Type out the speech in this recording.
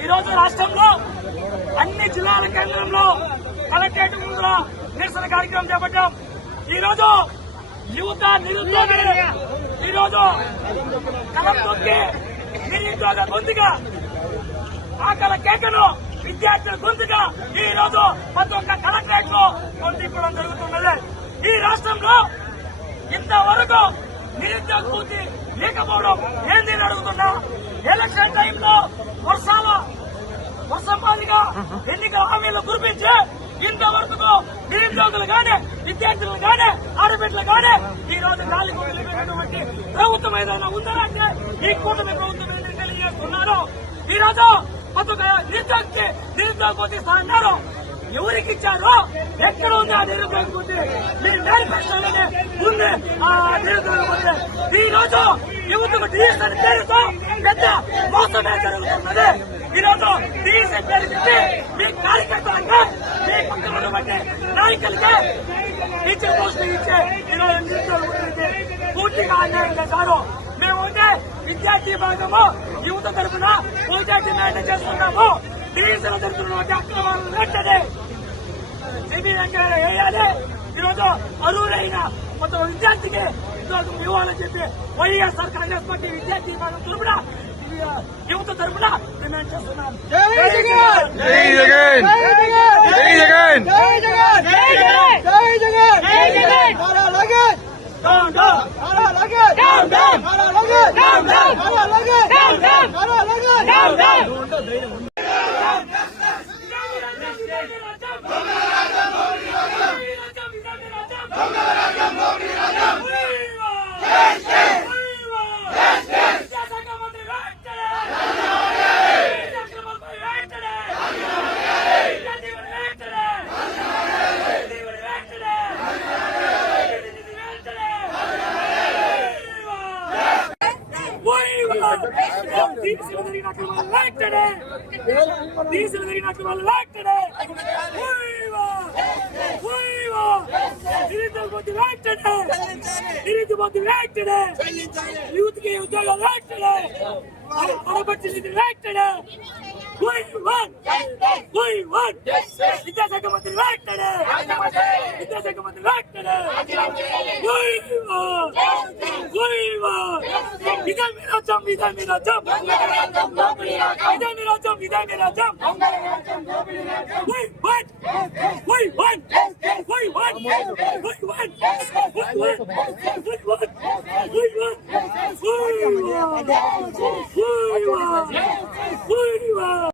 ఈ రోజు రాష్ట్రంలో అన్ని జిల్లాల కేంద్రంలో కలెక్టరేట్ ముందు నిరసన కార్యక్రమం చేపట్టాం. ఈ రోజు యువత నిరుద్యోగులు ఈ రోజు కలం తొక్కి నిరుద్యోగ గొంతుగా ఆకల కేకను విద్యార్థుల గొంతుగా ఈ రోజు ప్రతి ఒక్క కలెక్టరేట్ లో పొందించడం జరుగుతున్నది. ఈ రాష్ట్రంలో ఇంతవరకు నిరుద్యోగ పూర్తి లేకపోవడం ఏంది అడుగుతున్నా. ఎలక్షన్ టైంలో వర్షం మాదిరిగా ఎన్నికల హామీలు కురిపించి ఇంతవరకు నిరుద్యోగులు గానే విద్యార్థులు గానే ఆడబిడ్డలు గానే ఈ రోజు గాలి వదిలిపెట్టినటువంటి ప్రభుత్వం ఏదైనా ఉందంటే ఈ కూటమి ప్రభుత్వం ఏదైనా తెలియజేస్తున్నారు. ఈ రోజు నిరుద్యోగ పోతిస్తారన్నారు. ఎవరికి ఇచ్చారో ఎక్కడ ఉంది ఆ నిరుద్యోగ పోటీ? మీరు మేనిఫెస్టోలోనే ఉంది ఆ నిరుద్యోగ పోటీ. ఈ రోజు యువతకు డిఎస్ఎన్ పేరుతో పెద్ద మోసమే జరుగుతున్నది. ఈ రోజు డిఎస్ఎన్ పేరు పెట్టి మీ కార్యకర్తలకి మీ పక్కన ఉన్నటువంటి నాయకులకి టీచర్ పోస్టులు ఇచ్చే ఈ రోజు నిరుద్యోగ పోటీ పూర్తిగా అన్యాయం చేశారు. మేముంటే విద్యార్థి భాగము యువత తరఫున పూజా డిమాండ్ చేస్తున్నాము. డిఎస్ఎన్ జరుగుతున్నటువంటి అక్రమాలను వెంటనే సిబిఐ వేయాలి. ఈరోజు అర్హులైన కొంత విద్యార్థికి ఉద్యోగం ఇవ్వాలని చెప్పి వైఎస్ఆర్ కాంగ్రెస్ పార్టీ విద్యార్థి భాగం తరఫున యువత తరఫున డిమాండ్ చేస్తున్నాం. డీజిల్ పెరిగినట్టు వాళ్ళు లాక్టడే నిరుద్యోగ లాక్టడే యూత్ కి ఉద్యోగాలు లాక్టడే పడబట్టింది లాక్టడే విద్యాశాఖ మంత్రి లాక్టడే విద్యాశాఖ మంత్రి లాక్టడే ఇదే రాజ్యం ఇదే మీ రాజ్యం ఇదే మీ రాజ్యం ఇదే మీ రాజ్యం We won!